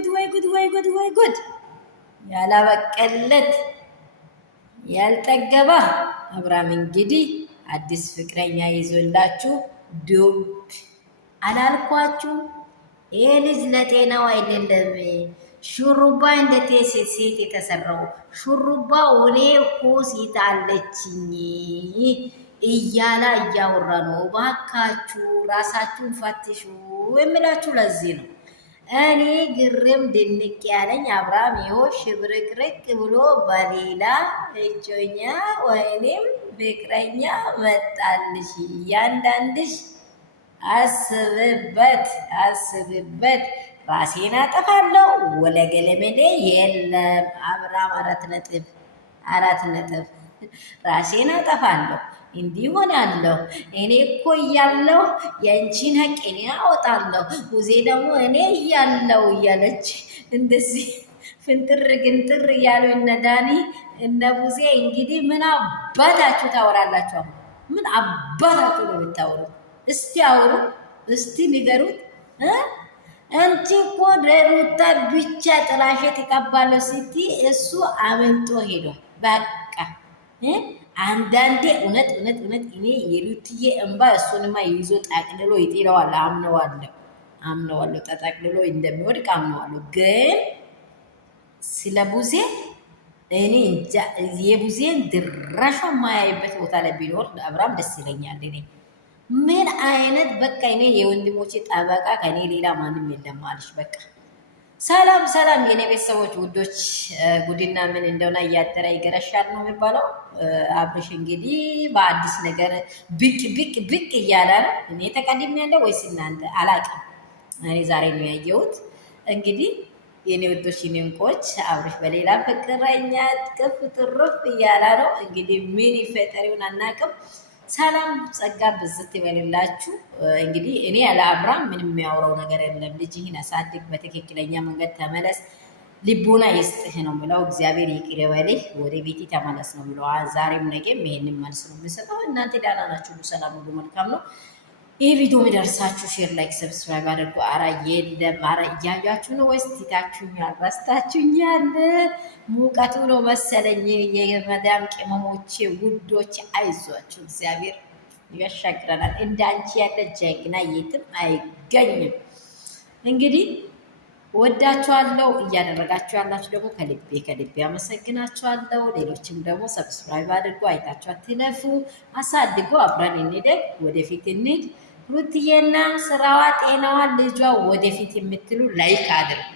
ጉድ ወይ ጉድ ወይ ጉድ ወይ ጉድ! ያላበቀለት ያልጠገባ አብርሃም እንግዲህ አዲስ ፍቅረኛ ይዞላችሁ ዱብ አላልኳችሁ? ይሄ ልጅ ለጤናው አይደለም። ሹሩባ እንደ ሴት የተሰራው ሹሩባ እኔ እኮ ሴት አለችኝ እያላ እያወራ ነው። እባካችሁ ራሳችሁን ፈትሹ የምላችሁ ለዚህ ነው። እኔ ግርም ድንቅ ያለኝ አብርሃም ይኸው ሽብርቅርቅ ብሎ በሌላ እጮኛ ወይንም ፍቅረኛ መጣልሽ። እያንዳንድሽ አስብበት። ራሴን አጠፋለሁ ወለገለመዴ የለም። አብርሃም 4 ነጥብ ራሴን አጠፋለሁ እንዲህ ሆናለሁ። እኔ እኮ እያለሁ የአንቺን ሀቅ እኔ አወጣለሁ። ሙዜ ደግሞ እኔ እያለሁ እያለች እንደዚህ ፍንጥር ግንጥር እያሉ እነ ዳኒ እነ ሙዜ እንግዲህ ምን አባታችሁ ታወራላችሁ? ምን አባታችሁ ነው የምታወሩት? እስቲ አውሩ፣ እስቲ ንገሩት። አንቺ እኮ ሩታ ብቻ ጥላሸት ይቀባለሁ ሲቲ እሱ አመልጦ ሄዷል። በቃ አንዳንዴ እውነት እኔ የሩትዬ እንባ እሱንማ ይዞ ጠቅልሎ ይጥለዋል። አምነዋለሁ ተጠቅልሎ እንደሚወድቅ አምነዋለሁ። ግን ስለ ቡዜ እኔ እንጃ የቡዜን ድራሿ ማያይበት ቦታ ላይ ቢኖር አብርሃም ደስ ይለኛል። እኔ ምን አይነት በቃ እኔ የወንድሞቼ ጠበቃ ከኔ ሌላ ማንም የለም አለሽ። በቃ ሰላም የኔ ቤተሰቦች ውዶች፣ ጉድና ምን እንደሆነ እያደረ ይገረሻል ነው የሚባለው። አብርሽ እንግዲህ በአዲስ ነገር ብቅ እያለ ነው። እኔ ተቀድሜ ያለው ወይስ እናንተ አላውቅም። እኔ ዛሬ ነው ያየሁት። እንግዲህ የኔ ውዶች የኔ እንቆች አብርሽ በሌላ ፍቅረኛ ጥፍ ትርፍ እያለ ነው። እንግዲህ ምን ይፈጠር ይሆን አናውቅም። ሰላም ጸጋ ብዝት ይበልላችሁ። እንግዲህ እኔ ያለ አብርሃም ምንም የሚያወራው ነገር የለም። ልጅህን አሳድግ፣ በትክክለኛ መንገድ ተመለስ፣ ልቦና ይስጥህ ነው የሚለው። እግዚአብሔር ይቅር ይበልህ፣ ወደ ቤት ተመለስ ነው የሚለው። ዛሬም ነገም ይሄንን መልስ ነው የሚሰጠው። እናንተ ደህና ናችሁ? ሰላም ሁሉ መልካም ነው። ይህ ቪዲዮ የሚደርሳችሁ ሼር፣ ላይክ፣ ሰብስክራይብ አድርጉ። አረ የለም አረ እያያችሁ ነው ወይስ ትታችሁኛል? ረስታችሁኛል? ሙቀቱ ነው መሰለኝ። የመዳም ቅመሞቼ ውዶች አይዟችሁ፣ እግዚአብሔር ያሻግረናል። እንዳንቺ ያለ ጀግና የትም አይገኝም። እንግዲህ ወዳችኋለሁ። እያደረጋችሁ ያላችሁ ደግሞ ከልቤ አመሰግናችኋለሁ። ሌሎችም ደግሞ ሰብስክራይብ አድርጎ አይታችሁ አትለፉ። አሳድጎ አብረን እንደግ፣ ወደፊት እንሂድ። ሩትዬና ስራዋ፣ ጤናዋ፣ ልጇ ወደፊት የምትሉ ላይክ አድርጉ።